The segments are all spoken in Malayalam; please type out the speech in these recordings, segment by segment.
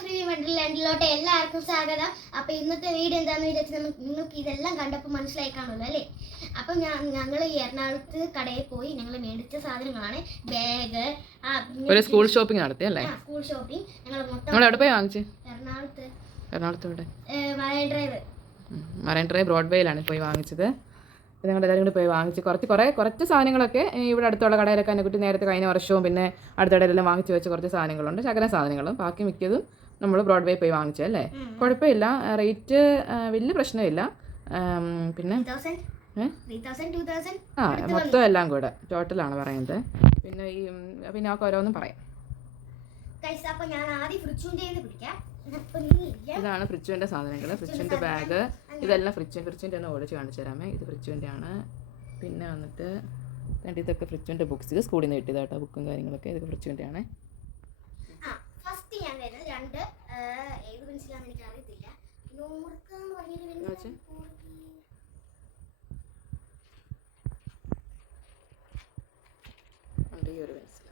ഫ്രീ വണ്ടർലാൻഡിലോട്ട് എല്ലാവർക്കും സ്വാഗതം. അപ്പോൾ ഇന്നത്തെ വീഡിയോ എന്താണെന്ന് വിചാരിച്ചാൽ നിങ്ങൾക്ക് ഇതെല്ലാം കണ്ടപ്പോൾ മനസ്സിലായി കാണുമല്ലോ അല്ലേ? അപ്പം ഞങ്ങൾ ഈ എറണാകുളത്ത് കടയിൽ പോയി ഞങ്ങൾ മേടിച്ച സാധനങ്ങളാണ് ബാഗ്. ഒരു സ്കൂൾ ഷോപ്പിംഗ് നടത്തി അല്ലേ? സ്കൂൾ ഷോപ്പിംഗ് ഞങ്ങൾ മൊത്തം. നമ്മൾ എവിടെ പോയി വാങ്ങിച്ചു? എറണാകുളത്ത് ഇവിടെ മറൈൻ ഡ്രൈവ് ബ്രോഡ്വേയിലാണ് പോയി വാങ്ങിച്ചത്. ഞങ്ങൾ എല്ലാവരും കൂടി പോയി വാങ്ങിച്ച് കുറച്ച് സാധനങ്ങളൊക്കെ ഇവിടെ അടുത്തുള്ള കടയിലൊക്കെ എന്നെ കുട്ടി നേരത്തെ കഴിഞ്ഞ വർഷവും പിന്നെ അടുത്തിടയിലെല്ലാം വാങ്ങിച്ച് വെച്ച കുറച്ച് സാധനങ്ങളുണ്ട്. ശകല സാധനങ്ങളും ബാക്കി മിക്കതും നമ്മൾ ബ്രോഡ്വേ പോയി വാങ്ങിച്ചു അല്ലേ? കുഴപ്പമില്ല, റേറ്റ് വലിയ പ്രശ്നമില്ല. പിന്നെ മൊത്തം എല്ലാം കൂടെ ടോട്ടലാണ് പറയുന്നത്. പിന്നെ ആ ഓരോന്നും പറയാം. ഇതാണ് ഫ്രിച്ചുവിൻ്റെ സാധനങ്ങൾ, ഫ്രിച്ചുവിൻ്റെ ബാഗ്. ഇതെല്ലാം ഫ്രിച്ചുവിൻ്റെ തന്നെ ഓടിച്ച് കാണിച്ചു തരാമേ. ഇത് ഫ്രിച്ചുവിൻ്റെ ആണ്. പിന്നെ വന്നിട്ട് ഇതൊക്കെ ഫ്രിച്ചുവിൻ്റെ ബുക്സ് സ്കൂളിൽ നിന്ന് കിട്ടിയത് കേട്ടോ, ബുക്കും കാര്യങ്ങളൊക്കെ. ഇതൊക്കെ ഫ്രിച്ചുവിൻ്റെ ആണ്. ഈ ഒരു പെൻസിൽ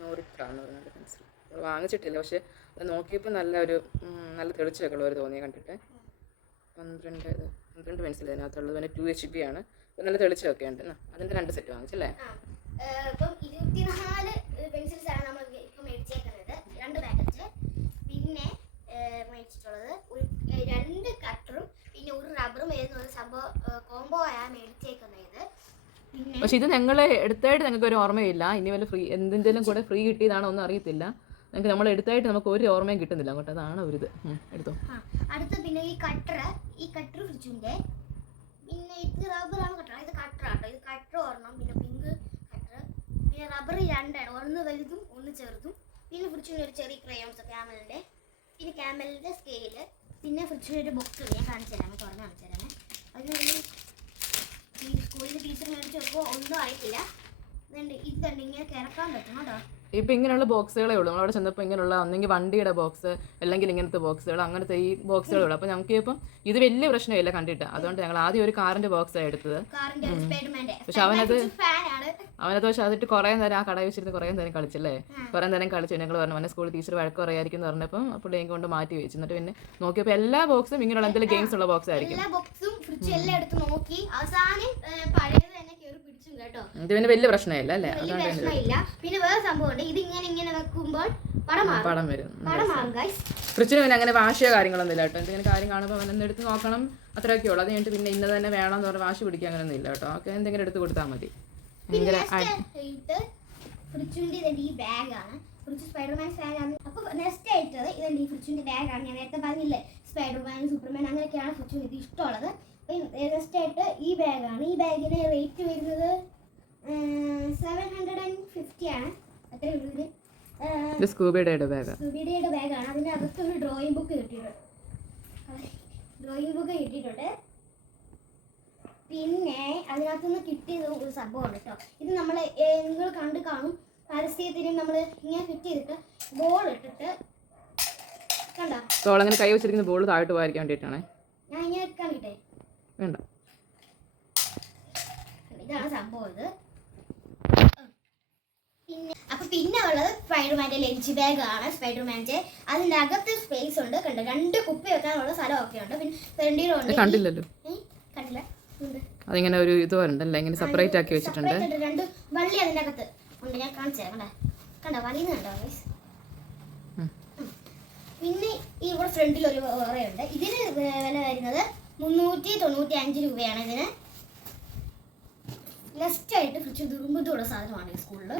നോറിത്രാന്ന് പറഞ്ഞ പെൻസിൽ വാങ്ങിച്ചിട്ടില്ല, പക്ഷെ അത് നോക്കിയപ്പോൾ നല്ല തെളിച്ചൊക്കെ ഉള്ളവർ തോന്നിയ കണ്ടിട്ട്. 12 പെൻസിൽ അതിനകത്തുള്ളത്. പിന്നെ 2 HB ആണ്, നല്ല തെളിച്ചമൊക്കെ ഉണ്ട്. അതിൻ്റെ 2 സെറ്റ് വാങ്ങിച്ചല്ലേ? 24 പെൻസിൽസാണ് നമ്മൾ ഇപ്പോൾ മേടിച്ചേക്കുന്നത്, 2 പാക്കറ്റ്. പിന്നെ മേടിച്ചിട്ടുള്ളത് 2 കട്ടറും പിന്നെ ഒരു റബ്ബറും വരുന്ന ഒരു സംഭവം കോംബോ ആണ് മേടിച്ചേക്കുന്നത്. പക്ഷെ ഇത് ഞങ്ങൾ എടുത്തായിട്ട് ഞങ്ങൾക്ക് ഒരു ഓർമ്മയില്ല. ഇനി വല്ല ഫ്രീ എന്തിൻ്റെലും കൂടെ ഫ്രീ കിട്ടിയതാണോ ഒന്നും അറിയത്തില്ല. ഞങ്ങൾക്ക് നമ്മൾ എടുത്തായിട്ട് നമുക്ക് ഒരു ഓർമ്മയും കിട്ടുന്നില്ല അങ്ങോട്ട്. അതാണ് ഒരു ഇത്. എടുത്തോ. അടുത്ത പിന്നെ ഈ കട്ടർ ഫ്രിഡ്ജിൻ്റെ. പിന്നെ ഇത് റബ്ബറാണ് കട്ടർ. ഇത് കട്ടറാട്ടോ. ഇത് കട്ടർ ഒരെണ്ണം, പിന്നെ പിങ്ക് കട്ടർ, പിന്നെ റബ്ബർ 2 ആണ്, ഒന്ന് വലുതും ഒന്ന് ചെറുതും. പിന്നെ ഫ്രിഡ്ജിന് ഒരു ചെറിയ ക്രയോൺസ് ക്യാമലിൻ്റെ, പിന്നെ ക്യാമലിൻ്റെ സ്കെയില്, പിന്നെ ഫ്രിഡ്ജിന് ഒരു ബുക്ക് ഞാൻ കാണിച്ചു തരാമേ, തുറന്ന് കാണിച്ചു തരാമേ. അതിന് ഈ സ്കൂളിൽ ടീച്ചർ മേടിച്ച് വെക്കുമ്പോൾ ഒന്നും ആയിട്ടില്ല. ഇതുണ്ട് ഇങ്ങനെ കിടക്കാൻ പറ്റും കേട്ടോ. ഇപ്പം ഇങ്ങനെയുള്ള ബോക്സുകളേ ഉള്ളൂ. നമ്മളവിടെ ചെന്നപ്പോൾ ഇങ്ങനെയുള്ള ഒന്നെങ്കിൽ വണ്ടിയുടെ ബോക്സ് അല്ലെങ്കിൽ ഇങ്ങനത്തെ ബോക്സുകൾ, അങ്ങനത്തെ ഈ ബോക്സുകളേ ഉള്ളൂ. അപ്പോൾ നമുക്ക് ഇപ്പം ഇത് വലിയ പ്രശ്നമില്ല കണ്ടിട്ട്. അതുകൊണ്ട് ഞങ്ങൾ ആദ്യം ഒരു കാറിന്റെ ബോക്സാണ് എടുത്തത്. പക്ഷെ അവനത് പക്ഷെ അതിട്ട് കുറേ നേരം ആ കട വെച്ചിരുന്ന് കുറേ നേരം കളിച്ചല്ലേ, കുറേ നേരം കളിച്ചു. ഞങ്ങൾ പറഞ്ഞു അവനെ സ്കൂളിൽ ടീച്ചർ വഴക്ക് പറയായിരിക്കും എന്ന് പറഞ്ഞപ്പം പുള്ളിയെ കൊണ്ട് മാറ്റി വെച്ചു. എന്നിട്ട് പിന്നെ നോക്കിയപ്പോൾ എല്ലാ ബോക്സും ഇങ്ങനെയുള്ള എന്തെങ്കിലും ഗെയിംസ് ഉള്ള ബോക്സ് ആയിരിക്കും. ഇത് പിന്നെ വലിയ പ്രശ്നമില്ല അല്ലേ? പിന്നെ വേറെ സംഭവമുണ്ട്, ഇത് ഇങ്ങനെ വെക്കുമ്പോൾ പടം വരും. ഫ്രിഡ്ജിന് പിന്നെ അങ്ങനെ വാശിയോ കാര്യങ്ങളൊന്നും ഇല്ല കേട്ടോ. എന്തെങ്കിലും കാര്യം കാണുമ്പോൾ അവൻ എടുത്ത് നോക്കണം, അത്രയൊക്കെ ഉള്ളൂ. അത് കഴിഞ്ഞിട്ട് പിന്നെ ഇന്ന് തന്നെ വേണമെന്ന് പറഞ്ഞാൽ വാശി പിടിക്കുക അങ്ങനെയൊന്നും ഇല്ല കേട്ടോ. ഓക്കെ, എന്തെങ്കിലും എടുത്ത് കൊടുത്താൽ മതി. ഈ ബാഗാണ് സ്പൈഡർമാൻ ബാഗാണ്. അപ്പോൾ നെക്സ്റ്റ് ആയിട്ട് ഇതെന്റെ ഈ ഫ്രിഡ്ജിന്റെ ബാഗാണ്. ഞാൻ നേരത്തെ പറഞ്ഞില്ലേ സൂപ്പർമാൻ അങ്ങനെയൊക്കെയാണ് ഫ്രിഡ്ജിന് ഇത് ഇഷ്ടമുള്ളത്. നെക്സ്റ്റ് ആയിട്ട് ഈ ബാഗാണ്. ഈ ബാഗിന് റേറ്റ് വരുന്നത് 750 ആണ്. അത്രേ ഉള്ളൂ. സ്കൂബിയുടെ ബാഗാണ്. അതിൻ്റെ അകത്ത് ഒരു ഡ്രോയിങ് ബുക്ക് കിട്ടിയിട്ടുണ്ട്. പിന്നെ അതിനകത്തുനിന്ന് കിട്ടിയത് ഒരു സംഭവമുണ്ട് കേട്ടോ. ഇത് നിങ്ങൾ കണ്ടു കാണും പരസ്യത്തിന്. നമ്മൾ ഇങ്ങനെ ഫിറ്റ് ചെയ്തിട്ട് ബോൾ ഇട്ടിട്ട് കണ്ടോ, അങ്ങനെ കൈ വെച്ചിരിക്കുന്ന ബോൾ താഴോട്ട് പോകാതിരിക്കാൻ വേണ്ടിയിട്ടാണ്. ഞാൻ ഇങ്ങനെ വെക്കാൻ കിട്ടേ വേണ്ട. ഇതാണ് സംഭവം. ഇത് പിന്നെ ഉള്ളത് സ്പൈഡർമാൻ്റെ ലഞ്ച് ബാഗ് ആണ്. സ്പൈഡർമാൻ്റെ അതിൻ്റെ അകത്ത് സ്പേസ് ഉണ്ട് കണ്ടോ, 2 കുപ്പി വെക്കാനുള്ള സ്ഥലമൊക്കെ ഉണ്ട്. പിന്നെ ഫ്രണ്ടിലുണ്ട്. കണ്ടില്ലല്ലോ, കണ്ടില്ല, അതിങ്ങനെ ഒരു ഇത് വരണ്ടല്ലേ, ഇങ്ങനെ സെപ്പറേറ്റ് ആക്കി വെച്ചിട്ടുണ്ട്. 2 വള്ളി അതിൻ്റെ അകത്ത് ഉണ്ട്. ഞാൻ കാണിച്ചു തരാം. കണ്ടോ വലിയ കണ്ടോ. പിന്നെ ഈ ഇവിടെ ഫ്രണ്ടിൽ ഒരു വേറെയുണ്ട്. ഇതിന് വില വരുന്നത് 395 രൂപയാണ്. ഇതിന് നെക്സ്റ്റ് ആയിട്ട് ഫ്രിഡ്ജ് ദുർബുദ്ധമുള്ള സാധനമാണ് ഈ സ്കൂളിൽ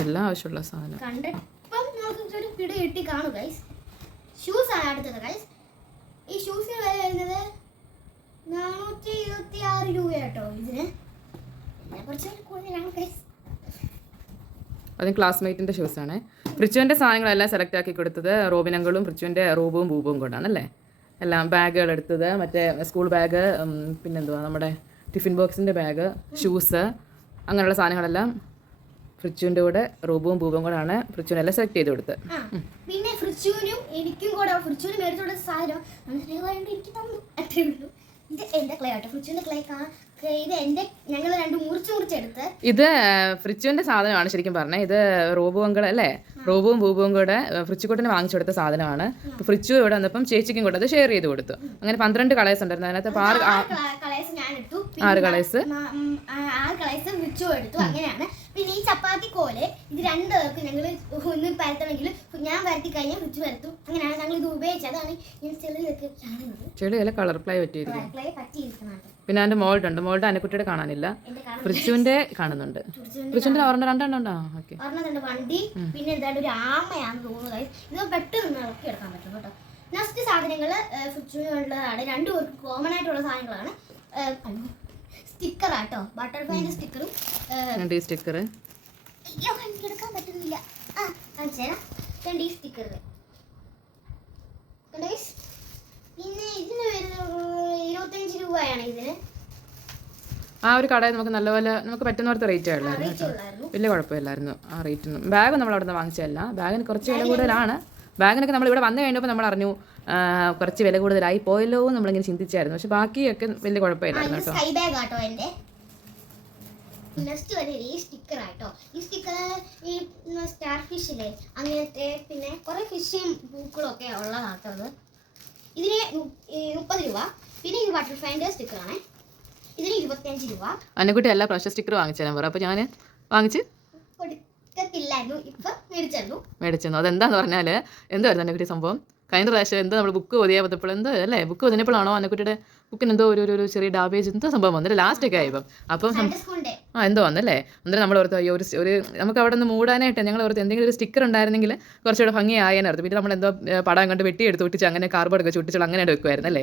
എല്ലാം ആവശ്യമുള്ള സാധനം. കണ്ടിപ്പം നമുക്ക് ഒരു പിടി കിട്ടി കാണും ഗൈസ്. ഷൂസ് ആണ് അടുത്തത് ഗൈസ്. ഈ ഷൂസിന് വില വരുന്നത് 426 രൂപ കേട്ടോ. ഇതിന് കുറച്ച് കൂടുതലാണ് ഗൈസ്. അതും ക്ലാസ്മേറ്റിൻ്റെ ഷൂസാണ്. ഫ്രിച്ചുവിൻ്റെ സാധനങ്ങളെല്ലാം സെലക്ട് ആക്കി കൊടുത്തത് റോബിനങ്കളും ഫ്രിച്ചുവിൻ്റെ റൂബും ബൂബും കൊണ്ടാണല്ലേ. എല്ലാം ബാഗുകൾ എടുത്തത്, മറ്റേ സ്കൂൾ ബാഗ്, പിന്നെന്തുവാ നമ്മുടെ ടിഫിൻ ബോക്സിൻ്റെ ബാഗ്, ഷൂസ്, അങ്ങനെയുള്ള സാധനങ്ങളെല്ലാം ഫ്രിച്ചുവിൻ്റെ കൂടെ റൂബും ബൂബും കൂടെയാണ് ഫ്രിച്ചുവിനെല്ലാം സെലക്ട് ചെയ്ത് കൊടുത്തത്. പിന്നെ ഫ്രിച്ചുവിനും എനിക്കും കൂടെ ഫ്രിച്ചുവിന് മേടിച്ചു കൊടുത്ത സാധനം എനിക്ക് തന്നു. അത്രേ ഉള്ളൂ. ഇത് എൻ്റെ ക്ലേ ആട്ടോ. ഫ്രിച്ചുവിൻ്റെ ഇത് എന്റെ ഞങ്ങൾ രണ്ട് മുറിച്ചെടുത്ത് ഇത് ഫ്രിച്ചുവിന്റെ സാധനമാണ് ശരിക്കും പറഞ്ഞത്. ഇത് റോബുവും കൂടെ അല്ലേ, റോബുവും ബൂബുവും കൂടെ ഫ്രിച്ചുക്കുട്ടിന് വാങ്ങിച്ചു കൊടുത്ത സാധനമാണ്. അപ്പോൾ ഫ്രിച്ചു ഇവിടെ വന്നപ്പം ചേച്ചിക്കും കൂടെ അത് ഷെയർ ചെയ്ത് കൊടുത്തു. അങ്ങനെ 12 കളേഴ്സ് ഉണ്ടായിരുന്നു. അതിനകത്ത് 6 കളേഴ്സ് ഫ്രിച്ചു എടുത്തു. അങ്ങനെയാണ്. പിന്നെ ഈ ചപ്പാത്തി കോല് ഇത് രണ്ടുപേർക്ക് ഞങ്ങൾ ഒന്ന് പരത്തണമെങ്കിൽ ഞാൻ പരത്തി കഴിഞ്ഞാൽ ഫ്രിച്ച് പരത്തും. അങ്ങനെയാണ് ഞങ്ങൾ ഇത് ഉപയോഗിച്ചത്. അതാണ് ഞാൻ ചെളിയല്ല കളർ പ്ലൈ പറ്റിയിരിക്കുന്നത്. പിന്നെ അതിന്റെ മോൾഡ് അനക്കുട്ടിയുടെ കാണാനില്ല, ഫ്രിച്ചുവിന്റെ കാണുന്നുണ്ട്. ഫ്രിച്ചുവിന്റെ രണ്ടെണ്ണം ഉണ്ടോ? ഓക്കെ, വണ്ടി. പിന്നെ എന്തായാലും ഒരു ആമയാണെന്ന് തോന്നുന്നത്. ഇത് പെട്ടെന്ന് ഇറക്കി എടുക്കാൻ പറ്റും കേട്ടോ. നെക്സ്റ്റ് സാധനങ്ങൾ ഫ്രിച്ചുവിനുള്ളതാണ്. രണ്ടുപേർക്കും കോമൺ ആയിട്ടുള്ള സാധനങ്ങളാണ്. സ്റ്റിക്കറാട്ടോ, ബട്ടർഫ്ലൈന്റെ സ്റ്റിക്കറും. സ്റ്റിക്കർ എടുക്കാൻ പറ്റുന്നില്ല. രണ്ട് ഈ സ്റ്റിക്കർ. പിന്നെ ഇതിന് വരുന്നത് 25 രൂപയാണ്. ഇതിന് ആ ഒരു കടയിൽ നമുക്ക് നല്ലപോലെ നമുക്ക് പറ്റുന്നവർക്ക് റേറ്റ് ഉള്ളായിരുന്നു. വലിയ കുഴപ്പമില്ലായിരുന്നു ആ റേറ്റൊന്നും. ബാഗ് നമ്മൾ അവിടെ നിന്ന് വാങ്ങിച്ചതല്ല. ബാഗിന് കുറച്ച് വില കൂടുതലാണ്. ബാഗിനൊക്കെ നമ്മൾ ഇവിടെ വന്നു കഴിഞ്ഞപ്പോൾ നമ്മൾ അറിഞ്ഞു കുറച്ച് വില കൂടുതലായി പോയല്ലോ നമ്മളിങ്ങനെ ചിന്തിച്ചായിരുന്നു. പക്ഷെ ബാക്കിയൊക്കെ വലിയ കുഴപ്പമില്ലായിരുന്നു കേട്ടോ. സ്കൈ ബാഗ് ആട്ടോ എൻ്റെ. നെക്സ്റ്റ് വരുന്നത് ഈ സ്റ്റിക്കർ ആട്ടോ. ഈ സ്റ്റിക്കർ ഈ സ്റ്റാർ ഫിഷിലെ അങ്ങനത്തെ പിന്നെ കുറേ ഫിഷും പൂക്കളും ഒക്കെ ഉള്ളതാട്ടത്. ഇതിന് 30 രൂപ. പിന്നെ ഇത് ബട്ടർഫ്ലൈൻ്റെ സ്റ്റിക്കറാണ്. ഇതിന് 25 രൂപ. അന്നക്കുട്ടി എല്ലാ പ്രാവശ്യം സ്റ്റിക്കർ വാങ്ങിച്ചാലും പറ. അപ്പോൾ ഞാൻ വാങ്ങിച്ച് കൊടുക്കത്തില്ലായിരുന്നു, ഇപ്പം മേടിച്ചു. അതെന്താന്ന് പറഞ്ഞാൽ എന്തായിരുന്നു അന്നക്കുട്ടി സംഭവം? കഴിഞ്ഞ പ്രാവശ്യം എന്തോ നമ്മൾ ബുക്ക് പൊതിയാൻ പറ്റപ്പോൾ എന്തോ അല്ലേ, ബുക്ക് പൊതിഞ്ഞപ്പോഴാണോ അന്നക്കുട്ടിയുടെ ബുക്കിന് എന്തോ ഒരു ചെറിയ ഡാമേജ് എന്തോ സംഭവം വന്നില്ല ലാസ്റ്റൊക്കെ ആയപ്പം. അപ്പം എന്തോ വന്നല്ലേ. അന്നേരം നമ്മൾ ഓർത്ത് അയ്യോ ഒരു നമുക്ക് അവിടെ നിന്ന് മൂടാനായിട്ട് ഞങ്ങൾ ഓർത്ത് എന്തെങ്കിലും ഒരു സ്റ്റിക്കർ ഉണ്ടായിരുന്നെങ്കിൽ കുറച്ചുകൂടെ ഭംഗിയായെന്നർത്ഥം. പിന്നെ നമ്മൾ എന്തോ പടം കണ്ട് വെട്ടിയെടുത്ത് ഒട്ടിച്ച് അങ്ങനെ കാർബോർഡൊക്കെ ചുട്ടിച്ചുള്ള അങ്ങനെ വെക്കുമായിരുന്നു അല്ലേ.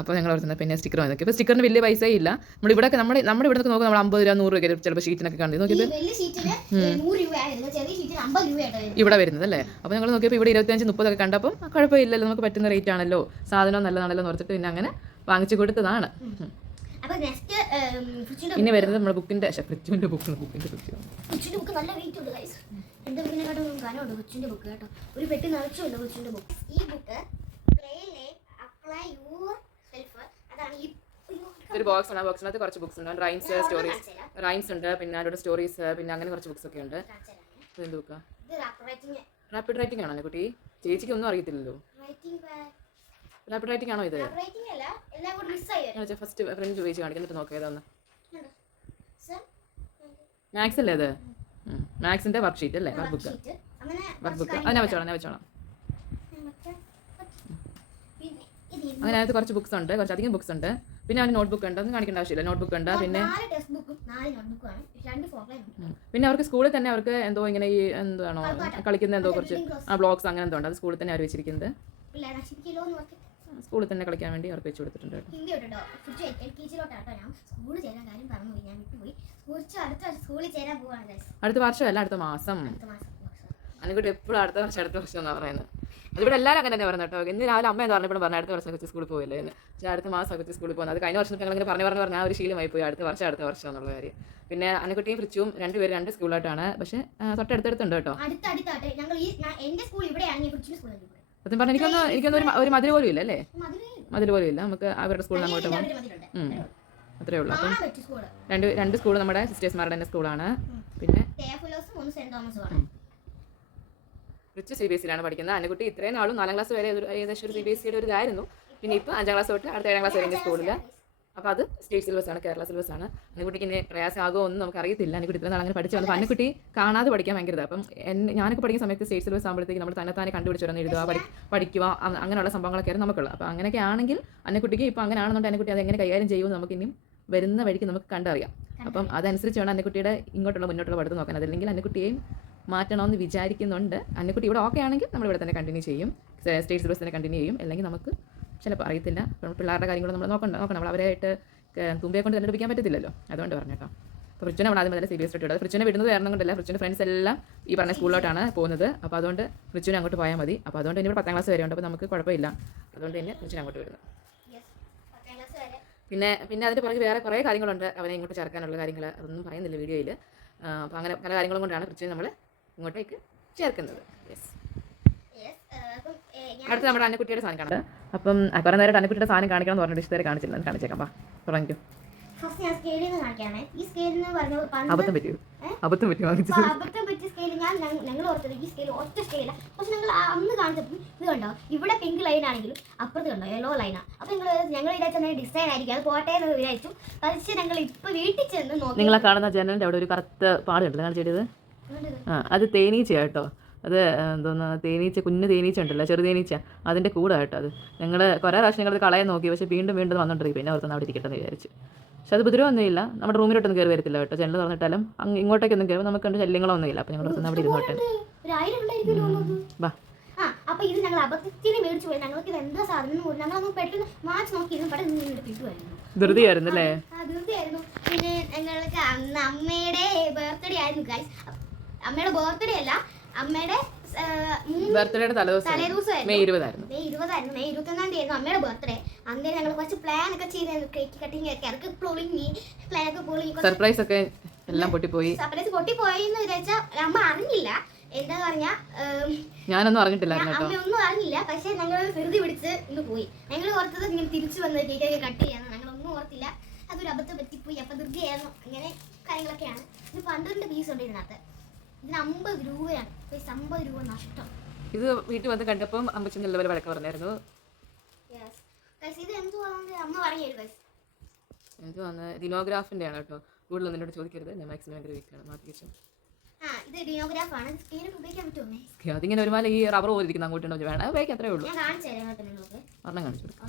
അപ്പോൾ ഞങ്ങൾ ഓർത്തുന്നത് പിന്നെ സ്റ്റിക്കർ വാങ്ങിക്കും. ഇപ്പോൾ സ്റ്റിക്കറിന് വലിയ പൈസ ഇല്ല. നമ്മുടെ ഇവിടെ നമ്മുടെ ഇവിടെ നോക്കുമ്പോൾ നമ്മൾ 50 രൂപ 100 രൂപ ചിലപ്പോൾ ഷീറ്റിനൊക്കെ കണ്ടു നോക്കിയത് ഇവിടെ വരുന്നത് അല്ലേ. അപ്പോൾ ഞങ്ങൾ നോക്കിയപ്പോൾ ഇവിടെ 25-30 ഒക്കെ കണ്ടപ്പം കുഴപ്പമില്ലല്ലോ, നമുക്ക് പറ്റുന്ന റേറ്റ് ആണല്ലോ, സാധനം നല്ലതാണല്ലോ എന്ന് ഓർത്തിട്ട് പിന്നെ അങ്ങനെ വാങ്ങിച്ചു കൊടുത്തതാണ്. ഇനി വരുന്നത് നമ്മുടെ ബുക്കിന്റെ ബുക്ക് നല്ല വെയിറ്റ് ഉണ്ട് ഗൈസ്. എൻ്റെ ബുക്കിനെക്കാട്ടും കനമുണ്ട് കൊച്ചിൻ്റെ ബുക്ക് കേട്ടോ. ഒരു പെട്ടി നിറച്ചുണ്ട് കൊച്ചിൻ്റെ ബുക്ക്. ഈ ബുക്ക് അപ്ലൈ യുവർ സെൽഫ്. അതാണ് ഈ ഒരു ബോക്സ് ആണ്. ബോക്സിനകത്ത് കുറച്ച് ബുക്സ് ഉണ്ട്. റൈംസ് ഉണ്ട്, പിന്നെ അതിലൂടെ സ്റ്റോറീസ്, പിന്നെ അങ്ങനെ കുറച്ച് ബുക്സ് ഒക്കെ ഉണ്ട്. എന്ത് ബുക്കാ? റാപ്പിഡ് റൈറ്റിംഗ് ആണോ കുട്ടി? ചേച്ചിക്ക് ഒന്നും അറിയത്തില്ലല്ലോ. റാപ്പിഡ് റൈറ്റിംഗ് ആണോ ഇത്? ഫസ്റ്റ് ഫ്രണ്ട് ഉപയോഗിച്ച് കാണിക്കുന്നിട്ട് നോക്കാം ഏതാന്ന്. മാത്സ് അല്ലേ അത്? മാത്സിന്റെ വർക്ക് ഷീറ്റ് അല്ലേ, വർക്ക് ബുക്ക്. അതിനെ വെച്ചോളാം. അങ്ങനെ അതിനകത്ത് കുറച്ച് ബുക്സ് ഉണ്ട്, കുറച്ചധികം ബുക്സ് ഉണ്ട്. പിന്നെ അവന് നോട്ട്ബുക്ക് ഉണ്ട്, ഒന്നും കാണിക്കേണ്ട ആവശ്യമില്ല. നോട്ട്ബുക്ക് ഉണ്ട്. പിന്നെ അവർക്ക് സ്കൂളിൽ തന്നെ അവർക്ക് എന്തോ ഇങ്ങനെ ഈ എന്താണോ കളിക്കുന്ന എന്തോ കുറച്ച് ബ്ലോഗ്സ് അങ്ങനെ എന്തോ ഉണ്ട്. അത് സ്കൂളിൽ തന്നെ അവർ വെച്ചിരിക്കുന്നത്. സ്കൂളിൽ തന്നെ കളിക്കാൻ വേണ്ടി അവർക്ക് വെച്ച് കൊടുത്തിട്ടുണ്ട്. അടുത്ത വർഷമല്ല, അടുത്ത മാസം. അതിനെക്കൂട്ടി എപ്പോഴും അടുത്ത വർഷം എന്നാണ് പറയുന്നത്. അതിവിടെ എല്ലാവരും അങ്ങനെ തന്നെ പറയുന്നത് കേട്ടോ. ഇന്ന് രാവിലെ അമ്മ എന്ന് പറഞ്ഞപ്പോഴും പറഞ്ഞു അടുത്ത വർഷം കൊച്ചു സ്കൂളിൽ പോയില്ലേ എന്ന്. പക്ഷേ അടുത്ത മാസം കൊച്ചു സ്കൂളിൽ പോകുന്നത്. അത് കഴിഞ്ഞ വർഷം ഞങ്ങളിങ്ങനെ പറഞ്ഞു ആ ഒരു ശീലമായി പോയി അടുത്ത വർഷം എന്നുള്ള കാര്യം. പിന്നെ അന്നക്കുട്ടിയും ഫ്രിച്ചും രണ്ടുപേരും 2 സ്കൂളായിട്ടാണ്. പക്ഷേ തൊട്ടടുത്തടുത്തുണ്ട് കേട്ടോ. സത്യം പറഞ്ഞാൽ എനിക്കൊന്നും ഒരു മതിൽ പോലും ഇല്ല അല്ലേ, മതിൽ പോലും ഇല്ല. നമുക്ക് അവരുടെ സ്കൂളിൽ അങ്ങോട്ട് പോകാം, അത്രേ ഉള്ളൂ. അപ്പം രണ്ട് സ്കൂൾ നമ്മുടെ സിസ്റ്റേഴ്സ്മാരുടെ തന്നെ സ്കൂളാണ്. പിന്നെ റിച്ച് CBSE പഠിക്കുന്നത്. അന്നക്കുട്ടി ഇത്രയും നാളും 4ാം ക്ലാസ് വരെ ഏകദേശം ഒരു CBSE ഒരു ഇതായിരുന്നു. പിന്നെ ഇപ്പോൾ 5ാം ക്ലാസ് തൊട്ട് അടുത്ത 7ാം ക്ലാസ് വരെ സ്കൂളിൽ. അപ്പോൾ അത് സ്റ്റേറ്റ് സിലബസ് ആണ്, കേരള സിലബസ് ആണ്. അന്നക്കുട്ടിക്ക് ഇനി പ്രയാസമാകുമോ ഒന്നും നമുക്ക് അറിയത്തില്ല. അന്നക്കുട്ടി ഇത്ര നാൾ അങ്ങനെ പഠിച്ചു വന്നപ്പോൾ അന്നക്കുട്ടി കാണാതെ പഠിക്കാൻ ഭയങ്കര. അപ്പം ഞാനൊക്കെ പഠിക്കുന്ന സമയത്ത് സ്റ്റേറ്റ് സിലബസ് ആകുമ്പോഴത്തേക്ക് നമ്മൾ തന്നെ കണ്ടുപിടിച്ച് വരുന്ന എഴുതുക, പഠിക്കുക, അങ്ങനെയുള്ള സംഭവങ്ങളൊക്കെ ആയിരുന്നു നമുക്കുള്ളത്. അപ്പോൾ അങ്ങനെയൊക്കെ ആണെങ്കിൽ അന്നക്കുട്ടിക്ക് ഇപ്പോൾ അങ്ങനെ ആണെന്നുണ്ടെങ്കിൽ അന്നക്കുട്ടി അത് എങ്ങനെ കൈകാര്യം ചെയ്യുമെന്ന് നമുക്ക് ഇനിയും വരുന്ന വഴിക്ക് നമുക്ക് കണ്ടറിയാം. അപ്പം അതനുസരിച്ച് വേണം അന്നക്കുട്ടിയുടെ മുന്നോട്ടുള്ള പഠിത്തം നോക്കാൻ. അതല്ലെങ്കിൽ അന്നക്കുട്ടിയെയും മാറ്റണമെന്ന് വിചാരിക്കുന്നുണ്ട്. അന്നക്കുട്ടി ഇവിടെ ഓക്കെ ആണെങ്കിൽ നമ്മളിവിടെ തന്നെ കണ്ടിന്യൂ ചെയ്യും, സ്റ്റേറ്റ് സിലബസ് തന്നെ കണ്ടിന്യൂ ചെയ്യും. അല്ലെങ്കിൽ നമുക്ക് ചിലപ്പോൾ അറിയത്തില്ല, പിള്ളേരുടെ കാര്യങ്ങൾ നമ്മൾ നോക്കണം. നമ്മൾ അവരായിട്ട് തുമ്പയെ കൊണ്ട് കണ്ടുപിടിക്കാൻ പറ്റത്തില്ലല്ലോ. അതുകൊണ്ട് പറഞ്ഞു കേട്ടോ. അപ്പോൾ ഫ്രിച്ചിനെ നമ്മൾ ആദ്യം മുതൽ CBSE ഇട്ടത്. ഫ്രിച്ചിനെ വിടുന്നത് കാരണം കൊണ്ടല്ല, ഫ്രിച്ചിൻ്റെ ഫ്രണ്ട്സ് എല്ലാം ഈ പറഞ്ഞ സ്കൂളിലോട്ടാണ് പോകുന്നത്. അപ്പോൾ അതുകൊണ്ട് ഫ്രിച്ചിനെ അങ്ങോട്ട് പോയാൽ മതി. അപ്പോൾ അതുകൊണ്ട് ഇനി ഇവിടെ 10ാം ക്ലാസ് വരെ ഉണ്ട്. അപ്പോൾ നമുക്ക് കുഴപ്പമില്ല. അതുകൊണ്ട് തന്നെ ഫ്രിച്ചിനെ അങ്ങോട്ട് വരുന്നത്. പിന്നെ അതിൻ്റെ പുറകെ വേറെ കുറേ കാര്യങ്ങളുണ്ട് അവനെ ഇങ്ങോട്ട് ചേർക്കാനുള്ള കാര്യങ്ങൾ. അതൊന്നും പറയുന്നില്ല വീഡിയോയിൽ. അപ്പോൾ അങ്ങനെ പല കാര്യങ്ങളും കൊണ്ടാണ് ഫ്രിച്ചിനെ നമ്മൾ ഇങ്ങോട്ടേക്ക് ചേർക്കുന്നത്. അടുത്ത് നമ്മുടെ അന്നക്കുട്ടിയുടെ സാധനം കാണാം. അപ്പം പറഞ്ഞ നേരം അന്നക്കുട്ടിയുടെ സാധനം കാണിക്കണം എന്ന് പറഞ്ഞിട്ട് ഇഷ്ടം കാണിച്ചില്ല. കാണിച്ചേക്കാം. തുടങ്ങിക്കും. ഫസ്റ്റ് ഞാൻ സ്കെയിലിൽ നിന്ന് കാണിക്കാണേ. ഈ സ്കെയിൽ എന്ന് പറഞ്ഞ അബദ്ധം പറ്റിയോ? അബദ്ധം പറ്റി വാങ്ങിച്ചത്. അബദ്ധം പറ്റിയ സ്കെയിൽ ഞങ്ങൾ ഓർത്തത് ഈ സ്കെയിൽ ഒറ്റ സ്കെയില. പക്ഷെ ഞങ്ങൾ അന്ന് കാണിച്ചപ്പോൾ ഇത് കണ്ടോ, ഇവിടെ പിങ്ക് ലൈൻ ആണെങ്കിലും അപ്പുറത്ത് കണ്ടോ യെല്ലോ ലൈനാണ്. അപ്പോൾ ഞങ്ങൾ വിചാരിച്ച ഡിസൈൻ ആയിരിക്കും, അത് പോട്ടെ എന്ന് വിചാരിച്ചു. പക്ഷേ ഞങ്ങൾ ഇപ്പോൾ വീട്ടിൽ ചെന്ന് നോക്കി. നിങ്ങളെ കാണുന്ന ജനലിൻ്റെ അവിടെ ഒരു കറുത്ത പാടുണ്ടല്ലോ കാണിച്ചത്. അത് തേനീച്ച കേട്ടോ. അത് എന്തോന്ന് തേനീച്ച, കുഞ്ഞു തേനീച്ച ഉണ്ടല്ലോ, ചെറു തേനീച്ച, അതിൻ്റെ കൂടെ കേട്ടോ. അത് ഞങ്ങൾ കുറേ പ്രാവശ്യം ഞങ്ങളത് കളയാൻ നോക്കി, പക്ഷേ വീണ്ടും വന്നുകൊണ്ടിരിക്കും. പിന്നെ അവർക്കൊന്നും അവിടെ ഇരിക്കട്ടെ എന്ന് വിചാരിച്ചു. പക്ഷെ അത് ഉപദ്രവമൊന്നുമില്ല, നമ്മുടെ റൂമിലോട്ടൊന്നും കയറി വരത്തില്ല കേട്ടോ. ജനൽ തുറന്നിട്ടാലും ഇങ്ങോട്ടേക്കൊന്നും കയറും, നമുക്ക് കണ്ട് ശല്യങ്ങളൊന്നുമില്ല. അപ്പോൾ ഞങ്ങൾ അവിടെ ഇരുന്നോട്ടെ. ബാ. അപ്പോൾ ഇത് ഞങ്ങൾ അബദ്ധത്തിന് മേടിച്ചു പോയി. ഞങ്ങൾക്ക് ഇത് എന്താ സാധനം ഞങ്ങളൊന്ന് പെട്ടെന്ന് മാച്ച് നോക്കിയിരുന്നു, പെട്ടെന്ന് കിട്ടുമായിരുന്നു. ധൃതിയായിരുന്നു അല്ലേ? ധൃതിയായിരുന്നു. പിന്നെ ഞങ്ങൾക്ക് അന്ന് അമ്മയുടെ ബർത്ത്ഡേ ആയിരുന്നു ഗൈസ്. അമ്മയുടെ ബർത്ത്ഡേ അല്ല, അമ്മയുടെ ബർത്ത്ഡേയുടെ തലേദിവസം മെയ് 20 ആയിരുന്നു. മെയ് 21 ആയിരുന്നു അമ്മയുടെ ബർത്ത്ഡേ. അന്നേരം ഞങ്ങൾ കുറച്ച് പ്ലാൻ ഒക്കെ ചെയ്തായിരുന്നു, കേക്ക് കട്ടിങ് ഒക്കെ. അതൊക്കെ പൊളിഞ്ഞി, പ്ലാൻ ഒക്കെ പൊളിഞ്ഞി, സർപ്രൈസ് ഒക്കെ എല്ലാം പൊട്ടിപ്പോയി. സർപ്രൈസ് പൊട്ടിപ്പോയി എന്ന് വിചാരിച്ചാൽ അമ്മ അറിഞ്ഞില്ല. എന്താ പറഞ്ഞാൽ ഞാനൊന്നും അറിഞ്ഞിട്ടില്ല, അമ്മയൊന്നും അറിഞ്ഞില്ല. പക്ഷെ ഞങ്ങൾ ധൃതി പിടിച്ച് ഇന്ന് പോയി. ഞങ്ങൾ ഓർത്തത് ഇങ്ങനെ തിരിച്ചു വന്ന് കേക്കൊക്കെ കട്ട് ചെയ്യാന്ന്. ഞങ്ങളൊന്നും ഓർത്തില്ല, അതൊരു അബദ്ധം പറ്റിപ്പോയി. അപ്പം ധൃതിയായിരുന്നു. അങ്ങനെ കാര്യങ്ങളൊക്കെയാണ്. ഇത് 12 പീസ് ഉണ്ട് ഇതിനകത്ത്. ഇതിന് 50 രൂപയാണ്. 50 രൂപ നഷ്ടം. ഇത് വീട്ടിൽ വന്ന് കണ്ടപ്പം അമ്മച്ചി നല്ലപോലെ വഴക്ക് പറഞ്ഞായിരുന്നു. ഇത് എന്തുവാന്ന് അമ്മ പറഞ്ഞു. എന്തുവാന്ന് ദിനോഗ്രാഫിൻ്റെ ആണ് കേട്ടോ. കൂടുതൽ നിന്നോട് ചോദിക്കരുത്, ഞാൻ മാക്സിമം ഭയങ്കര വീക്കാണ്. മാറ്റിച്ചു ഇത് ഡിനോഗ്രാഫാണ്. സ്കെയിൽ ഉപയോഗിക്കാൻ പറ്റുമോ? അതിങ്ങനെ ഒരുമാതിരി ഈ റബ്ബർ പോലെ ഇരിക്കുന്ന അങ്ങോട്ടുണ്ടോ വേണം ഉപയോഗിക്കാൻ, അത്രേ ഉള്ളൂ. ഞാൻ കാണിച്ചു തരാം നിങ്ങൾക്ക്. ഒരെണ്ണം കാണിച്ചു കൊടുക്കാം.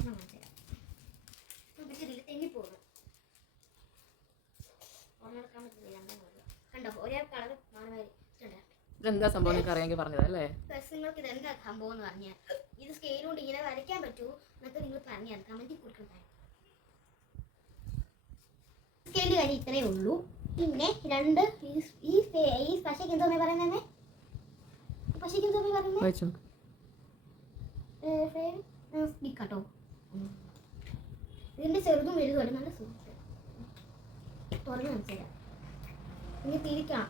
ഇതെന്താ സംഭവം നിങ്ങൾക്ക് അറിയാമെങ്കിൽ പറഞ്ഞത് അല്ലേ? നിങ്ങൾക്ക് ഇതെന്താ സംഭവം എന്ന് പറഞ്ഞാൽ ഇത് സ്കെയിൽ കൊണ്ട് ഇങ്ങനെ വരയ്ക്കാൻ പറ്റുമോ എന്നൊക്കെ നിങ്ങൾ പറഞ്ഞാൽ കമന്റിൽ കൊടുക്കണ്ടേ. സ്കെയിൽ കാര്യം ഇത്രയേ ഉള്ളൂ. പിന്നെ രണ്ട് ഈ പശയ്ക്ക് എന്താ പറയുന്നത്? പശയ്ക്ക് എന്താ പറയുന്നത്? കേട്ടോ, ഇതിന്റെ ചെറുതും വലുതും നല്ല സുഹൃത്ത് തുറന്ന് മനസ്സിലാക്കാം. ഇനി തിരിക്കണം.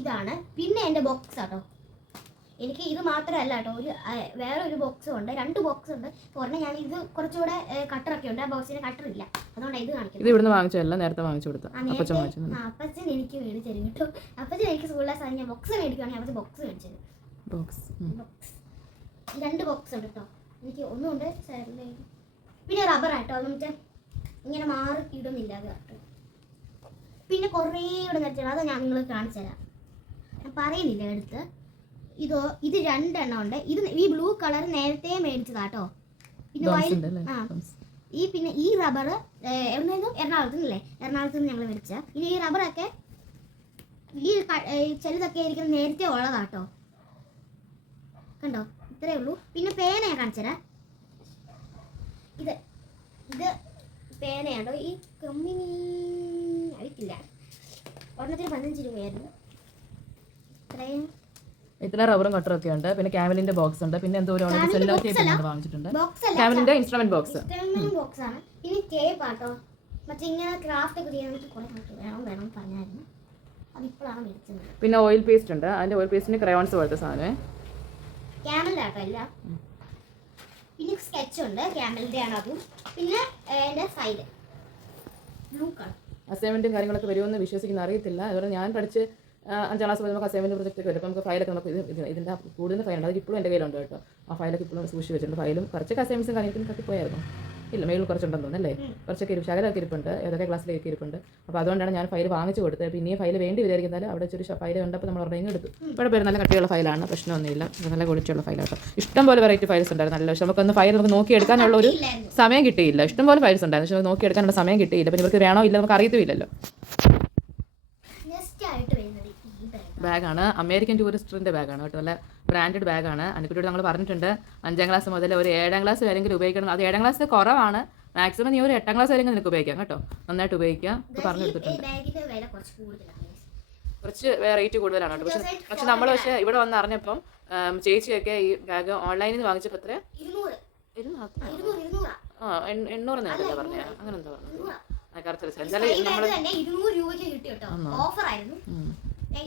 ഇതാണ്. പിന്നെ എൻ്റെ ബോക്സ് ആട്ടോ. എനിക്ക് ഇത് മാത്രമല്ല കേട്ടോ, വേറെ ഒരു ബോക്സും ഉണ്ട്. 2 ബോക്സ് ഉണ്ട്. പറഞ്ഞാൽ ഞാൻ ഇത് കുറച്ചുകൂടെ കട്ടറൊക്കെ ഉണ്ട്. ആ ബോക്സിന് കട്ടർ ഇല്ല, അതുകൊണ്ടാണ് ഇത് കാണിക്കുന്നത്. ഇത് ഇവിടുന്ന് വാങ്ങിച്ചല്ല, നേരത്തെ വാങ്ങിച്ചു കൊടുത്തു. അപ്പച്ചൻ എനിക്ക് മേടിച്ചു തരും കേട്ടോ. അപ്പച്ചൻ എനിക്ക് സ്കൂളിലെ സാധനം ഞാൻ ബോക്സ് മേടിക്കുകയാണെങ്കിൽ അപ്പച്ചൻ ബോക്സ് മേടിച്ചു തരും. ബോക്സ് 2 ബോക്സ് ഉണ്ട് കേട്ടോ. എനിക്ക് ഒന്നുണ്ട് സൈഡിൽ. പിന്നെ റബ്ബർ ആട്ടോ, നമുക്ക് ഇങ്ങനെ മാറി ഇടുന്നില്ല അത് കേട്ടോ. പിന്നെ കുറേ ഇവിടെ നിർത്തി, അത് ഞാൻ നിങ്ങൾക്ക് കാണിച്ചു തരാം. ഞാൻ പറയുന്നില്ല എടുത്ത്. ഇത് 2 എണ്ണം ഉണ്ട്. ഇത് ഈ ബ്ലൂ കളർ നേരത്തെ മേടിച്ചതാട്ടോ. പിന്നെ ഈ റബ്ബർ എറണാകുളത്ത് നിന്നല്ലേ, എറണാകുളത്ത് നിന്ന് ഞങ്ങൾ മേടിച്ച. ഇനി ഈ റബ്ബറൊക്കെ ഈ ചിലതൊക്കെ ആയിരിക്കും നേരത്തെ ഉള്ളതാട്ടോ. കണ്ടോ, ഇത്രയേ ഉള്ളൂ. പിന്നെ പേന ഞാൻ കാണിച്ചുതരാം. ഇത് പേനയാണോ. ഈ കമ്പനി അറിയില്ല, ഒരെണ്ണത്തിന് 15 രൂപയായിരുന്നു. ഇത്ര റബ്ബറും കട്ടറും ഒക്കെ ഉണ്ട്. പിന്നെ ക്യാമലിന്റെ ബോക്സ് ഉണ്ട്. പിന്നെ എന്തോ വാങ്ങിച്ചിട്ടുണ്ട്. ക്യാമലിന്റെ ഇൻസ്ട്രുമെന്റ് ബോക്സ് ആണ്. പിന്നെ ടേപ്പ് ആട്ടോ. മറ്റേ ഇങ്ങനെ ക്രാഫ്റ്റ് ഒക്കെ ചെയ്യാൻ വേണം പറഞ്ഞായിരുന്നു. അതിപ്പോഴാണ് മേടിച്ചത്. പിന്നെ ഓയിൽ പേസ്റ്റ് ഉണ്ട്. അതിന്റെ ഓയിൽ പേസ്റ്റിന് ക്രയോൺസ് പോലത്തെ സാധനം ക്യാമലിന്റെ ആട്ടോ അല്ല. പിന്നെ സ്കെച്ച് ഉണ്ട്, ക്യാമലിന്റെ ആണ് അതും. പിന്നെ എൻ്റെ ഫയല് ബ്ലൂ കളർ. അസൈൻമെന്റും കാര്യങ്ങളൊക്കെ വരുമെന്ന് വിശ്വസിക്കുന്ന അറിയത്തില്ല. അതുപോലെ ഞാൻ പഠിച്ച് 5ാം ക്ലാസ് മുതൽ നമുക്ക് അസൈൻമെന്റ് പ്രൊജക്റ്റ് ഒക്കെ വരും. അപ്പോൾ നമുക്ക് ഫയലൊക്കെ നമുക്ക് ഇതിൻ്റെ കൂടുതൽ ഫയലുണ്ട്. അത് ഇപ്പോഴും എൻ്റെ കയ്യിലുണ്ട് കേട്ടോ. ആ ഫയലൊക്കെ ഇപ്പോഴും സൂക്ഷിച്ച് വെച്ചിട്ടുണ്ട്. ഫയലും കുറച്ചൊക്കെ അസൈൻമെന്റ്സും കാര്യങ്ങളും കത്തിപ്പോയായിരുന്നു. ഇല്ല, മേളിൽ കുറച്ചുണ്ടെന്ന് തോന്നുന്നല്ലേ. കുറച്ചൊക്കെ ശകലമൊക്കെ ഇരിപ്പുണ്ട്, ഏതൊക്കെ ക്ലാസ്സിലേക്ക് ഇരിപ്പുണ്ട്. അപ്പോൾ അതുകൊണ്ടാണ് ഞാൻ ഫയൽ വാങ്ങിച്ചു കൊടുത്തത്. പിന്നെയും ഫയൽ വേണ്ടി വിചാരിക്കുന്നാലും അവിടെ ഒരു ഫയൽ കണ്ടപ്പോൾ നമ്മൾ ഉടനെ എടുത്തു. ഇവിടെ പേര് നല്ല കട്ടിയുള്ള ഫയലാണ്, പ്രശ്നമൊന്നുമില്ല. നല്ല ക്വാളിറ്റിയുള്ള ഫയലാട്ടോ. ഇഷ്ടംപോലെ വെറൈറ്റി ഫയൽസ് ഉണ്ടായിരുന്നു. നല്ല പക്ഷേ നമുക്കൊന്ന് ഫയൽ നമുക്ക് നോക്കിയെടുക്കാനുള്ള ഒരു സമയം കിട്ടിയില്ല. ഇഷ്ടംപോലെ ഫയൽസ് ഉണ്ടായിരുന്നു, പക്ഷേ നോക്കിയെടുക്കാനുള്ള സമയം കിട്ടിയില്ല. പിന്നെ ഇവർക്ക് വേണോ ഇല്ല നമുക്ക് അറിയത്തുമില്ലല്ലോ. ബാഗാണ്, അമേരിക്കൻ ടൂറിസ്റ്ററിൻ്റെ ബാഗാണ് കേട്ടോ. നല്ല ബ്രാൻഡഡ് ബാഗാണ്. അതിനെക്കുറിച്ച് നമ്മൾ പറഞ്ഞിട്ടുണ്ട് 5ാം ക്ലാസ് മുതൽ ഒരു 7ാം ക്ലാസ് വരെയെങ്കിലും ഉപയോഗിക്കണം. അത് 7ാം ക്ലാസ് കുറവാണ്. മാക്സിമം നീ ഒരു 8ാം ക്ലാസ് വരെയെങ്കിലും നിനക്ക് ഉപയോഗിക്കാം കേട്ടോ. നന്നായിട്ട് ഉപയോഗിക്കാം. പറഞ്ഞു കൊടുത്തിട്ടുണ്ട്. കുറച്ച് റേറ്റ് കൂടുതലാണ് കേട്ടോ. പക്ഷെ നമ്മൾ ഇവിടെ വന്ന് അറിഞ്ഞപ്പം ചേച്ചിയൊക്കെ ഈ ബാഗ് ഓൺലൈനിൽ നിന്ന് വാങ്ങിച്ചപ്പോൾ എത്ര 800 നേരത്തെ പറഞ്ഞത്. അങ്ങനെ എന്താ പറഞ്ഞത് കറക്റ്റ്. എന്തായാലും നമ്മൾ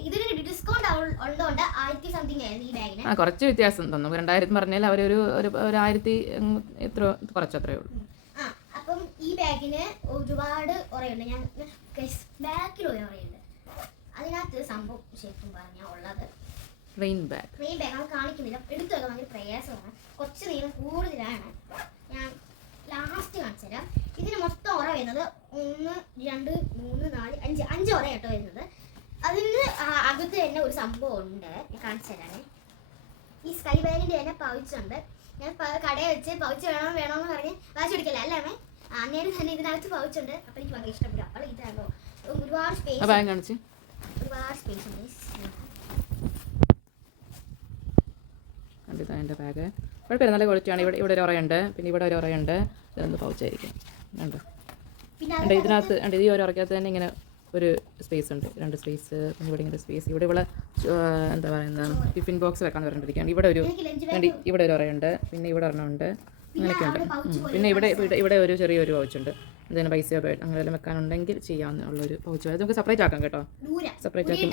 ഇതിന് ഡിസ്കൗണ്ട് ഉള്ളതുകൊണ്ട് 1000 സംതിങ് ആയിരുന്നു ഈ ബാഗിന്. കുറച്ച് വ്യത്യാസം തോന്നുന്നു. 2000 പറഞ്ഞാൽ അവരൊരു 1000 എത്ര കുറച്ചത്രേ ഉള്ളൂ. അപ്പം ഈ ബാഗിന് ഒരുപാട് ഉറയുണ്ട്. ഞാൻ ബാക്കിൽ ഒരു ഉറയുണ്ട്. അതിനകത്ത് സംഭവം ശരിക്കും പറഞ്ഞാൽ ഉള്ളത് റെയിൻ ബാഗ് നമ്മൾ കാണിക്കുന്നില്ല. എടുത്തു വെക്കാൻ ഭയങ്കര പ്രയാസമാണ്. കുറച്ച് നീളം കൂടുതലാണ്. ഞാൻ ലാസ്റ്റ് കാണിച്ചു തരാം. ഇതിന് മൊത്തം ഉറ വരുന്നത് 1 2 3 4 5 ഉറ കേട്ടോ വരുന്നത്. അതിന് അകത്ത് തന്നെ ഒരു സംഭവം ഉണ്ട്. ഞാൻ കാണിച്ചു തരാനേ. ഈ സ്കൈ ബാഗിൻ്റെ തന്നെ പൗച്ചുണ്ട്. ഞാൻ കടയിൽ വെച്ച് പൗച്ച് വേണമെന്ന് പറഞ്ഞ് വാശി പിടിക്കല അല്ലേ അമ്മേ? അന്നേരം തന്നെ ഇതിനകത്ത് പൗച്ചുണ്ട്. അപ്പം എനിക്ക് ഭയങ്കര ഇഷ്ടപ്പെട്ടു. അപ്പോൾ ഇതാണോ ഒരുപാട് സ്പേസ് ഉണ്ട്. എൻ്റെ ബാഗ് കുഴപ്പമില്ല, നല്ല ക്വാളിറ്റിയാണ്. ഇവിടെ ഒരു ഉറയുണ്ട്, പിന്നെ ഇവിടെ ഒരു ഉറയുണ്ട്. ഇതൊന്ന് പൗച്ചായിരിക്കും കണ്ടോ. ഇതിനകത്ത് ഈ ഒരു ഉറക്കകത്ത് തന്നെ ഇങ്ങനെ ഒരു സ്പേസ് ഉണ്ട്, 2 സ്പേസ്. പിന്നെ ഇവിടെ ഇങ്ങനെ സ്പേസ്. ഇവിടെ എന്താ പറയുന്നത് ടിഫിൻ ബോക്സ് വെക്കാൻ പറഞ്ഞിരിക്കുകയാണ്. ഇവിടെ ഒരു ഉറയുണ്ട്, പിന്നെ ഇവിടെ ഒരെണ്ണമുണ്ട്. അങ്ങനെയൊക്കെ ഉണ്ട്. പിന്നെ ഇവിടെ ഒരു ചെറിയൊരു പൗച്ചുണ്ട്. എന്തെങ്കിലും പൈസയോ അങ്ങനെ എല്ലാം വെക്കാനുണ്ടെങ്കിൽ ചെയ്യാവുന്നുള്ളൊരു പൗച്ച്. അത് നമുക്ക് സെപ്പറേറ്റ് ആക്കാം കേട്ടോ, സെപ്പറേറ്റ് ആക്കി.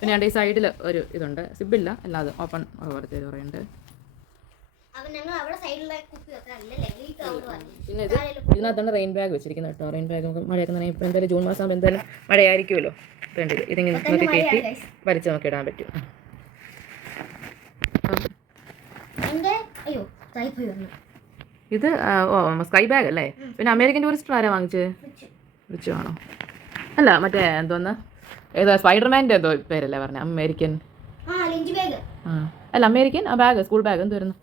പിന്നെ ഈ സൈഡിൽ ഒരു ഇതുണ്ട്, സിബില്ല, അല്ലാതെ ഓപ്പൺ പോലത്തെ ഒരു ഉറയുണ്ട്. പിന്നെ ഇതിനകത്താണ് റെയിൻ ബാഗ് വെച്ചിരിക്കുന്നത് കേട്ടോ. റെയിൻ ബാഗ് നമുക്ക് മഴയൊക്കെ നനയും. ഇപ്പോൾ എന്തായാലും ജൂൺ മാസം ആകുമ്പോൾ എന്തായാലും മഴയായിരിക്കുമല്ലോ. ഫ്രണ്ടിൽ ഇതിങ്ങനെ നമുക്ക് കയറ്റി വലിച്ച് നമുക്ക് ഇടാൻ പറ്റും. ഇത് സ്കൈ ബാഗ് അല്ലേ? പിന്നെ അമേരിക്കൻ ടൂറിസ്റ്റർ ആരാ വാങ്ങിച്ചത്? റിച്ചു ആണോ? അല്ല, മറ്റേ എന്തോന്ന് ഏതാ സ്പൈഡർമാൻ്റെ എന്തോ പേരല്ലേ പറഞ്ഞത്? അമേരിക്കൻ അല്ല, അമേരിക്കൻ ആ ബാഗ്, സ്കൂൾ ബാഗ് എന്തുവായിരുന്നു?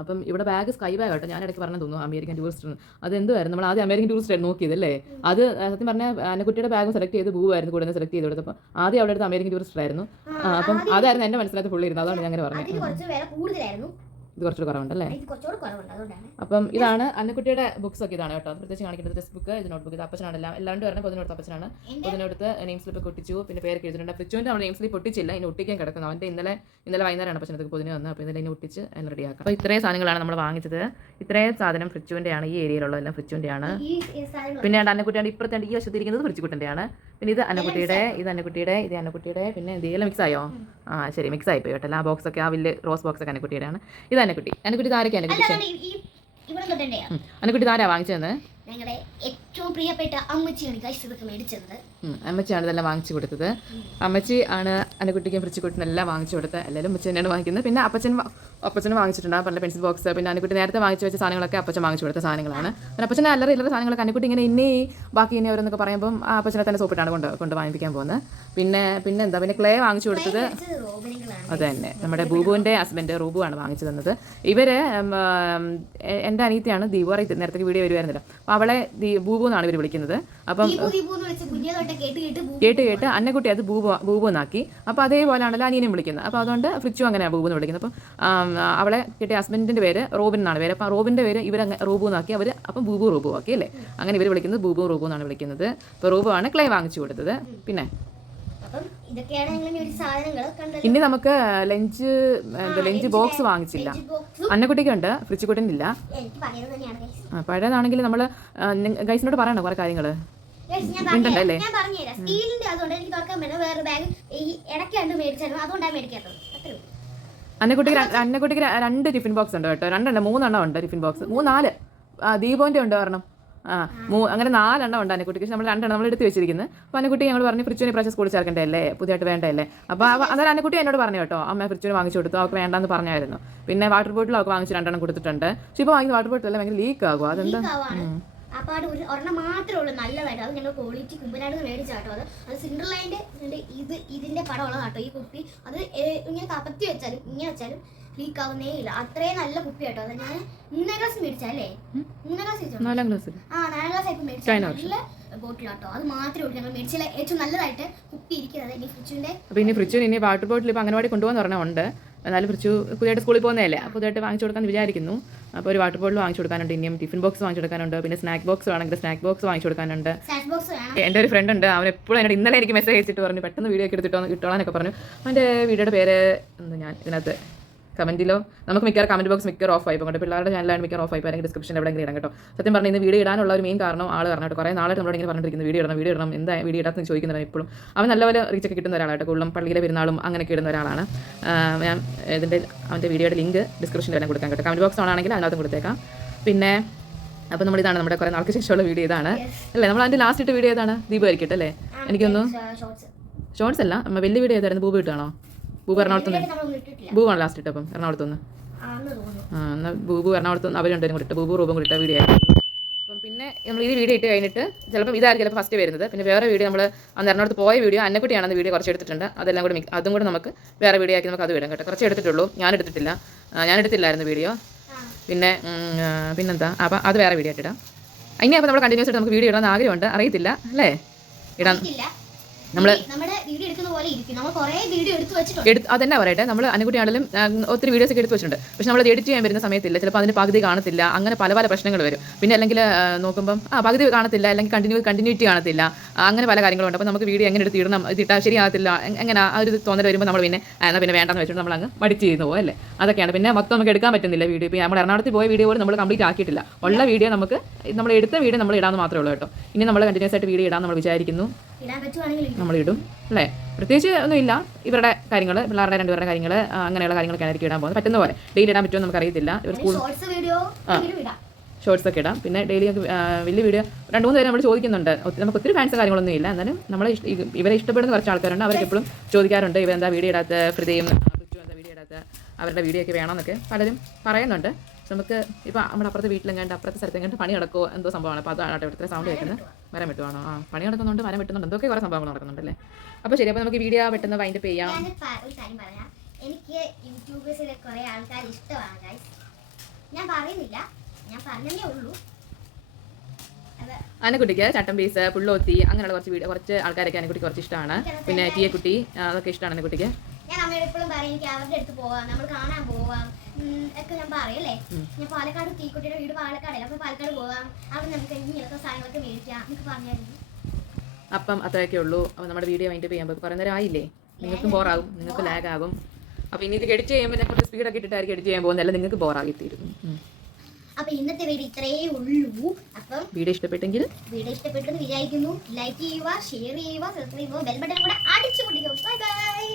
അപ്പം ഇവിടെ ബാഗ് സ്കൈ ബാഗ് കേട്ടോ. ഞാൻ ഇടയ്ക്ക് പറഞ്ഞു തോന്നുന്നു അമേരിക്കൻ ടൂറിസ്റ്റർ. അത് എന്തുവായിരുന്നു? നമ്മൾ ആദ്യം അമേരിക്കൻ ടൂറിസ്റ്റ് ആയിരുന്നു നോക്കിയതല്ലേ. അത് സത്യം പറഞ്ഞാൽ അന്നക്കുട്ടിയുടെ ബാഗും സെലക്ട് ചെയ്ത് പൂവായിരുന്നു കൂടെ സെലക്ട് ചെയ്ത് കൊടുത്തപ്പോൾ ആദ്യം അവിടെ അടുത്ത് അമേരിക്കൻ ടൂറിസ്റ്റർ ആയിരുന്നു. അപ്പം അതായിരുന്നു എൻ്റെ മനസ്സിനകത്ത് ഫുള്ള് ഇരുന്നത്. അതാണ് ഞാൻ അങ്ങനെ പറഞ്ഞത്. ഇത് കുറച്ചുകൂടി കുറവുണ്ടല്ലേ? അപ്പം ഇതാണ് അന്നക്കുട്ടിയുടെ ബുക്സ് ഒക്കെ. ഇതാണ് കേട്ടോ പ്രത്യേകിച്ച് കാണിക്കുന്നത്. ടെക്സ്റ്റ് ബുക്ക്, ഇത് നോട്ട് ബുക്ക്. ഇത് അപ്പച്ചനാണ് എല്ലാവരും പറഞ്ഞാൽ പൊതിനോടുത്ത് അപ്പച്ചനാണ്. പൊതിനോടുത്ത് നെയിം സ്ലിപ്പ് ഒട്ടിച്ചു. പിന്നെ പേരൊക്കെ എഴുതിയിട്ടുണ്ട്. ഫ്രിച്ചുവിൻ്റെ നമ്മൾ നെയിം സ്ലിപ്പ് ഒട്ടിച്ചില്ല, ഇനി ഒട്ടിക്കാൻ കിടക്കുന്നു. അവൻ്റെ ഇന്നലെ വൈകുന്നേരമാണ് അപ്പച്ചനത്തേക്ക് പൊതിന് വന്നത്. അപ്പോൾ ഇന്നലെ ഇനി ഒട്ടിച്ച് അതിന് റെഡിയാക്കാം. അപ്പോൾ ഇത്രയും സാധനങ്ങളാണ് നമ്മൾ വാങ്ങിച്ചത്. ഇത്രയും സാധനം ഫ്രിച്ചുവിൻ്റെയാണ്. ഈ ഏരിയയിലുള്ളതെല്ലാം ഫ്രിച്ചുവിൻ്റെയാണ്. പിന്നെ അന്നക്കുട്ടിയുടെ ഇപ്പുറത്തെ ഈ വശത്തിരിക്കുന്നത് ഫ്രിച്ചുക്കുട്ടൻ്റെയാണ്. പിന്നെ ഇത് അന്നക്കുട്ടിയുടെ, ഇത് അന്നക്കുട്ടിയുടെ. പിന്നെ എന്തെങ്കിലും മിക്സ് ആയോ? ശരി, മിക്സ് ആയിപ്പോയി കേട്ടോ. ആ ബോക്സ് ഒക്കെ, ആ വലിയ റോസ് ബോക്സ് ഒക്കെ അന്നക്കുട്ടിയുടെയാണ്. ഇത് അന്നക്കുട്ടി താരൊക്കെ അന്നക്കുട്ടി താരാ വാങ്ങിച്ചതെന്ന്? ഞങ്ങളുടെ ഏറ്റവും പ്രിയപ്പെട്ട അമ്മച്ചിയാണ് ഇതൊക്കെ മേടിച്ചത്. അമ്മച്ചിയാണ് ഇതെല്ലാം വാങ്ങിച്ചു കൊടുത്തത്. അമ്മച്ചി ആണ് അന്നക്കുട്ടിക്കും ഫ്രിച്ചുക്കുട്ടിനും എല്ലാം വാങ്ങിച്ചു കൊടുത്തത്. എല്ലാവരും അമ്മച്ചി തന്നെയാണ് വാങ്ങിക്കുന്നത്. പിന്നെ അപ്പച്ചനും വാങ്ങിച്ചിട്ടുണ്ട് പല പെൻസിൽ ബോക്സ്. പിന്നെ അന്നക്കുട്ടി നേരത്തെ വാങ്ങിച്ചു വെച്ച സാധനങ്ങളൊക്കെ അപ്പച്ചൻ വാങ്ങിച്ചു കൊടുത്ത സാധനങ്ങളാണ്. പിന്നെ അപ്പച്ചനെ ഇല്ലാത്ത സാധനങ്ങളൊക്കെ അന്നക്കുട്ടി ഇങ്ങനെ ബാക്കി ഇനി ഓരോന്നൊക്കെ പറയുമ്പം ആ അപ്പച്ചനെ തന്നെ സോപ്പിട്ടാണ് കൊണ്ട് വാങ്ങിപ്പിക്കാൻ പോകുന്നത്. പിന്നെ എന്താ പിന്നെ ക്ലേ വാങ്ങിച്ചു കൊടുത്തത് അത് തന്നെ നമ്മുടെ ബൂബുവിൻ്റെ ഹസ്ബൻഡ് റൂബു ആണ് വാങ്ങിച്ചു തന്നത്. ഇവര് എൻ്റെ അനിയത്തിയാണ് ദീപു. നേരത്തെ വീഡിയോ വരുമായിരുന്നില്ല. അപ്പോൾ അവളെ ബൂബു എന്നാണ് ഇവർ വിളിക്കുന്നത്. അപ്പം കേട്ട് അന്നക്കുട്ടി അത് ബൂബു എന്നാക്കി. അപ്പോൾ അതേപോലെയാണല്ലോ അനിയനും വിളിക്കുന്നത്. അപ്പോൾ അതുകൊണ്ട് ഫ്രിച്ചു അങ്ങനെയാണ് ബൂബു എന്ന് വിളിക്കുന്നത്. അപ്പം അവളെ കിട്ടിയ ഹസ്ബൻഡിൻ്റെ പേര് റോബിൻ എന്നാണ് പേര്. അപ്പം റോബിൻ്റെ പേര് ഇവർ റൂബു എന്നാക്കി. അവർ അപ്പം റൂബു ആക്കി അല്ലേ. അങ്ങനെ ഇവർ വിളിക്കുന്നത് റൂബു എന്നാണ് വിളിക്കുന്നത്. അപ്പോൾ റൂബു ആണ് ക്ലേ വാങ്ങിച്ചു കൊടുത്തത്. പിന്നെ ഇനി നമുക്ക് ലഞ്ച് ബോക്സ് വാങ്ങിച്ചില്ല. അന്നക്കുട്ടിക്കുണ്ട്, ഫ്രിച്ചുക്കുട്ടിനില്ല. പഴയതാണെങ്കിൽ നമ്മൾ ഗൈസിനോട് പറയണോ കുറെ കാര്യങ്ങൾ ഉണ്ടല്ലേ? അന്നക്കുട്ടിക്ക് 2 ടിഫിൻ ബോക്സ് ഉണ്ട് കേട്ടോ. 3 ഉണ്ട് ടിഫിൻ ബോക്സ്. 4 ദീപോൻ്റെ ഉണ്ട് കാരണം. അങ്ങനെ 4 ഉണ്ട് അന്നക്കുട്ടിക്ക്. നമ്മൾ 2 നമ്മൾ എടുത്ത് വെച്ചിരിക്കുന്നത്. അപ്പോൾ അന്നക്കുട്ടി ഞങ്ങൾ പറഞ്ഞു ഫ്രിച്ചുവിന് പ്രാവശ്യം സ്കൂളിൽ ചേർക്കേണ്ടതല്ലേ, പുതിയതായിട്ട് വേണ്ടതല്ലേ. അപ്പോൾ അന്നേരം അന്നക്കുട്ടി എന്നോട് പറഞ്ഞു കേട്ടോ, അമ്മ ഫ്രിച്ചുവിന് വാങ്ങിച്ചു കൊടുത്തു, അവർക്ക് വേണ്ടെന്ന് പറഞ്ഞായിരുന്നു. പിന്നെ വാട്ടർ ബോട്ടിൽ അവർക്ക് വാങ്ങിച്ച് 2 കൊടുത്തിട്ടുണ്ട്. പക്ഷേ ഇപ്പോൾ വാങ്ങിയ വാട്ടർ ബോട്ടിൽ എല്ലാം ഭയങ്കര ലീക്ക് ആകും. അതെന്താ? അപ്പോൾ അത് ഒരെണ്ണം മാത്രമേ ഉള്ളൂ നല്ലതായിട്ട്. അത് ഞങ്ങൾ ക്വാളിറ്റി കുമ്പനാട് മേടിച്ചാട്ടോ. അത് സിൻഡർലൈൻ്റെ ഇതിൻ്റെ പടമുള്ള കേട്ടോ ഈ കുപ്പി. അത് ഇങ്ങനെ കപ്പത്തി വെച്ചാലും ഇങ്ങനെ വെച്ചാലും ലീക്ക് ആവുന്നേ ഇല്ല. അത്രയും നല്ല കുപ്പി കേട്ടോ. അത് ഞാൻ 3ാം ക്ലാസ് മേടിച്ചല്ലേ? 4ാം ക്ലാസ് ആയിട്ട് മേടിച്ച നല്ല ബോട്ടിലാട്ടോ. അത് മാത്രമേ ഉള്ളൂ ഞങ്ങൾ മേടിച്ചില്ല ഏറ്റവും നല്ലതായിട്ട് കുപ്പി ഇരിക്കുന്നത്. ഇനി ഫ്രിച്ചുവിന് വാട്ടർ ബോട്ടിൽ ഇപ്പോൾ അംഗനവാടി കൊണ്ടുപോകാൻ പറഞ്ഞുണ്ട്. എന്നാലും ഫ്രിച്ചു പുതിയതായിട്ട് സ്കൂളിൽ പോകുന്നതല്ലേ, അപ്പോൾ പുതിയതായിട്ട് വാങ്ങിച്ചു കൊടുക്കാമെന്ന് വിചാരിക്കുന്നു. അപ്പോൾ ഒരു വാട്ടർ ബോട്ടിൽ വാങ്ങിച്ചു കൊടുക്കാനുണ്ട്. ഇനിയും ടിഫിൻ ബോക്സ് വാങ്ങിച്ചു കൊടുക്കാനുണ്ട്. പിന്നെ സ്നാക്ക് ബോക്സ് വേണമെങ്കിൽ സ്നാക്ക് ബോക്സ് വാങ്ങിച്ചു കൊടുക്കാനുണ്ട്. എൻ്റെ ഒരു ഫ്രണ്ട് ഉണ്ട്, അവൻ എപ്പോഴും എന്നോട് ഇന്നലെ എനിക്ക് മെസ്സേജ് അയച്ചിട്ട് പറഞ്ഞു പെട്ടെന്ന് വീഡിയോ ഒക്കെ എടുത്തിട്ടോ ഇട്ടോളാനൊക്കെ പറഞ്ഞു. അവൻ്റെ വീഡിയോയുടെ പേര് എന്താ ഞാൻ ഇതിനകത്ത് കമൻറ്റിലോ നമുക്ക് മിക്കവാറും കമൻറ്റ് ബോക്സ് മിക്കവാറും ഓഫ് ആയി പോകും കേട്ടോ. പിള്ളേരുടെ ചാനലാണ് മിക്കവാറും ഓഫ് ആയി പോകും. ഡിസ്ക്രിപ്ഷൻ എവിടെയെങ്കിലും ഇടാം കേട്ടോ. സത്യം പറഞ്ഞാൽ ഇന്ന് വീഡിയോ ഇടാനുള്ള ഒരു മെയിൻ കാരണം ആൾ പറഞ്ഞു കേട്ടോ. കുറേ നാളായിട്ട് നമ്മളോട് ഇങ്ങനെ പറഞ്ഞിരിക്കുന്നത് വീഡിയോ ഇടണം എന്താ വീഡിയോ ഇടാത്തെന്ന് ചോദിക്കുന്നതാണ് ഇപ്പോഴും. അവൻ നല്ലപോലെ റീച്ചൊക്കെ കിട്ടുന്ന ഒരാളായിട്ട് കൂടുതലും പള്ളിയിലെ പെരുന്നാളും അങ്ങനെയൊക്കെ ഇടുന്ന ഒരാളാണ്. ഞാൻ അവൻ്റെ വീഡിയോയുടെ ലിങ്ക് ഡിസ്ക്രിപ്ഷനിൽ എല്ലാം കൊടുക്കാം കേട്ടോ. കമൻറ്റ് ബോക്സ് ആണെങ്കിൽ അതിനകത്തും കൊടുത്തേക്കാം. പിന്നെ അപ്പോൾ നമ്മളിതാണ് നമ്മുടെ കുറേ നാൾക്ക് ശേഷമുള്ള വീഡിയോ ഇതാണ് അല്ലേ. നമ്മൾ അതിൻ്റെ ലാസ്റ്റ് ഇട്ട വീഡിയോ ഏതാണ്? ദീപു ആയിരിക്കട്ടെ അല്ലേ? എനിക്കൊന്നും ഷോർട്സ് അല്ല വലിയ വീഡിയോ ഏതായിരുന്നു? ബൂബു ഇട്ടാണോ? ബൂബു എറണാകുളത്തുനിന്ന് ബൂബാണ് ലാസ്റ്റ് ഇട്ടപ്പം എറണാകുളത്തുനിന്ന്. എന്നാൽ ബൂബു എറണാകുളത്തുനിന്ന് അവർ രണ്ടുപേരും കൂടി ഇട്ട് ബൂബു റൂപം കൂടി ഇട്ട വീഡിയോ ആയിരുന്നു. അപ്പം പിന്നെ നമ്മൾ ഈ വീഡിയോ ഇട്ട് കഴിഞ്ഞിട്ട് ചിലപ്പോൾ ഇതായിരിക്കും ചിലപ്പോൾ ഫസ്റ്റ് വരുന്നത്. പിന്നെ വേറെ വീഡിയോ നമ്മൾ അന്ന് എറണാകുളത്ത് പോയ വീഡിയോ അന്നക്കുട്ടിയാണെന്ന് വീഡിയോ കുറച്ച് എടുത്തിട്ടുണ്ട്. അതെല്ലാം കൂടി അതും കൂടി നമുക്ക് വേറെ വീഡിയോ ആക്കി നമുക്ക് അത് വിടാം കേട്ടോ. കുറച്ച് എടുത്തിട്ടുള്ളൂ, ഞാൻ എടുത്തില്ലായിരുന്നു വീഡിയോ. പിന്നെന്താ അപ്പം അത് വേറെ വീഡിയോ ആയിട്ട് ഇടാം. ഇനി അപ്പോൾ നമ്മൾ കണ്ടിന്യൂസ് ആയിട്ട് നമുക്ക് വീഡിയോ ഇടാൻ ആഗ്രഹമുണ്ട്. അറിയത്തില്ല അല്ലേ ഇടാൻ നമ്മൾ അതെന്നാ പറയട്ടെ. നമ്മൾ അനുകുട്ടിയാണെങ്കിലും ഒത്തിരി വീഡിയോസ് ഒക്കെ എടുത്ത് വെച്ചിട്ടുണ്ട്. പക്ഷെ നമ്മൾ എഡിറ്റ് ചെയ്യാൻ വരുന്ന സമയത്തില്ല, ചിലപ്പോൾ അതിന് പകുതി കാണത്തില്ല, അങ്ങനെ പല പ്രശ്നങ്ങൾ വരും. പിന്നെ അല്ലെങ്കിൽ നോക്കുമ്പം പകുതി കാണത്തില്ല, അല്ലെങ്കിൽ കണ്ടിന്യൂറ്റി കാണത്തില്ല, അങ്ങനെ പല കാര്യങ്ങളുണ്ട്. അപ്പോൾ നമുക്ക് വീഡിയോ എങ്ങനെ എടുത്ത് ഇടണം, ഇതിട്ടാൽ ശരിയാകത്തില്ല, എങ്ങനെ ആ ഒരു തോന്നൽ വരുമ്പോൾ നമ്മൾ എന്നാൽ പിന്നെ വേണ്ടെന്ന് വെച്ചിട്ട് നമ്മൾ അങ്ങ് മടിച്ച് ചെയ്യുന്നു പോകും അല്ലേ. അതൊക്കെയാണ്. പിന്നെ മൊത്തം നമുക്ക് എടുക്കാൻ പറ്റുന്നില്ല വീഡിയോ. ഇപ്പോൾ നമ്മൾ എറണാകുളത്ത് പോയ വീഡിയോ പോലും നമ്മൾ കംപ്ലീറ്റ് ആക്കിയിട്ടില്ല. ഉള്ള വീഡിയോ നമ്മൾ എടുത്ത വീഡിയോ നമ്മൾ ഇടാമെന്ന് മാത്രമേ ഉള്ളൂ കേട്ടോ. ഇനി നമ്മൾ കണ്ടിന്യൂസ് ആയിട്ട് വീഡിയോ ഇടാൻ നമ്മൾ വിചാരിക്കുന്നു. നമ്മളിടും അല്ലേ. പ്രത്യേകിച്ച് ഒന്നുമില്ല. ഇവരുടെ കാര്യങ്ങൾ, പിള്ളേരുടെ രണ്ടുപേരുടെ കാര്യങ്ങൾ, അങ്ങനെയുള്ള കാര്യങ്ങളൊക്കെ ആയിരിക്കും ഇടാൻ പോകുന്നത്. പറ്റുന്ന പോലെ ഡെയിലി ഇടാൻ പറ്റുമോ നമുക്ക് അറിയത്തില്ല. ഇവർ സ്കൂൾ ഷോർട്സ് ഒക്കെ ഇടാം. പിന്നെ ഡെയിലി വലിയ വീഡിയോ 2-3 പേര് നമ്മൾ ചോദിക്കുന്നുണ്ട്. നമുക്ക് ഒത്തിരി ഫാൻസ് കാര്യങ്ങളൊന്നും ഇല്ല. എന്നാലും നമ്മൾ ഇവരെ ഇഷ്ടപ്പെടുന്ന കുറച്ച് ആൾക്കാരുണ്ട്. അവർക്ക് എപ്പോഴും ചോദിക്കാറുണ്ട് ഇവരെന്താ വീഡിയോ ഇടാത്ത, ഹൃദയം എന്താ വീഡിയോ ഇടാത്ത, അവരുടെ വീഡിയോ ഒക്കെ വേണമെന്നൊക്കെ പലരും പറയുന്നുണ്ട്. നമുക്ക് ഇപ്പോൾ നമ്മുടെ അപ്പുറത്തെ വീട്ടിലെങ്ങാണ്ട് അപ്പുറത്തെ സ്ഥലത്തെങ്ങാണ്ട് പണി നടക്കുമോ എന്തോ സംഭവമാണ്. അപ്പോൾ അതാണ് ഇവിടുത്തെ സൗണ്ട് കേൾക്കുന്നത്. മരം വെട്ടുവാണോ? പണി നടക്കുന്നുണ്ട്, മരം വെട്ടുന്നുണ്ട്, എന്തൊക്കെ കുറേ സംഭവങ്ങൾ നടക്കുന്നുണ്ടല്ലേ. അപ്പോൾ ശരി, അപ്പോൾ നമുക്ക് വീഡിയോ പെട്ടെന്ന് വൈൻഡപ്പ് ചെയ്യാം. എനിക്ക് യൂട്യൂബേഴ്സിലെ കുറേ ആൾക്കാർ ഇഷ്ടമാണ് ഗൈസ്. ഞാൻ പറയുന്നില്ല, ഞാൻ പറഞ്ഞതേ ഉള്ളൂ. അനക്കുട്ടിക്ക് ചട്ടം പീസ്, പുള്ളോത്തി അങ്ങനെയുള്ള കുറച്ച് ആൾക്കാരൊക്കെ അനക്കുട്ടിക്ക് കുറച്ച് ഇഷ്ടമാണ്. പിന്നെ ടീയക്കുട്ടി അതൊക്കെ ഇഷ്ടമാണ് അനക്കുട്ടിക്ക്. ഞാൻ അമ്മയോട് എപ്പോഴും പറയും എനിക്ക് അവരുടെ അടുത്ത് പോവാം, നമ്മൾ കാണാൻ പോവാം ഒക്കെ ഞാൻ പറയല്ലേ. ഞാൻ പാലക്കാട് തീക്കുട്ടിയുടെ വീട് പാലക്കാടല്ലേ, അപ്പോൾ പാലക്കാട് പോവാം, അവിടെ നമുക്ക് ഇങ്ങനത്തെ സാധനങ്ങളൊക്കെ മേടിക്കാം എന്നൊക്കെ പറഞ്ഞായിരുന്നു. അപ്പം അത്രയൊക്കെ ഉള്ളൂ. അപ്പോൾ നമ്മുടെ വീഡിയോ വൈൻഡപ്പ് ചെയ്യുമ്പോൾ കുറേ നേരം ആയില്ലേ, നിങ്ങൾക്കും ബോറാകും, നിങ്ങൾക്ക് ലാഗ് ആകും. അപ്പോൾ ഇനി ഇത് എഡിറ്റ് ചെയ്യുമ്പോൾ ഞാൻ കുറച്ച് സ്പീഡൊക്കെ ഇട്ടിട്ടായിരിക്കും എഡിറ്റ് ചെയ്യാൻ പോകുന്നത്, അല്ല നിങ്ങൾക്ക് ബോറാക്കി തീരും. അപ്പോൾ ഇന്നത്തെ വീഡിയോ ഇത്രയേ ഉള്ളൂ. അപ്പം വീഡിയോ ഇഷ്ടപ്പെട്ടെങ്കിൽ വിചാരിക്കുന്നു, ലൈക്ക് ചെയ്യുക, ഷെയർ ചെയ്യുക, സബ്സ്ക്രൈബ് ചെയ്യുക, ബെൽ ബട്ടൺ കൂടെ അടിച്ചു പൊട്ടിക്കുക. Bye by.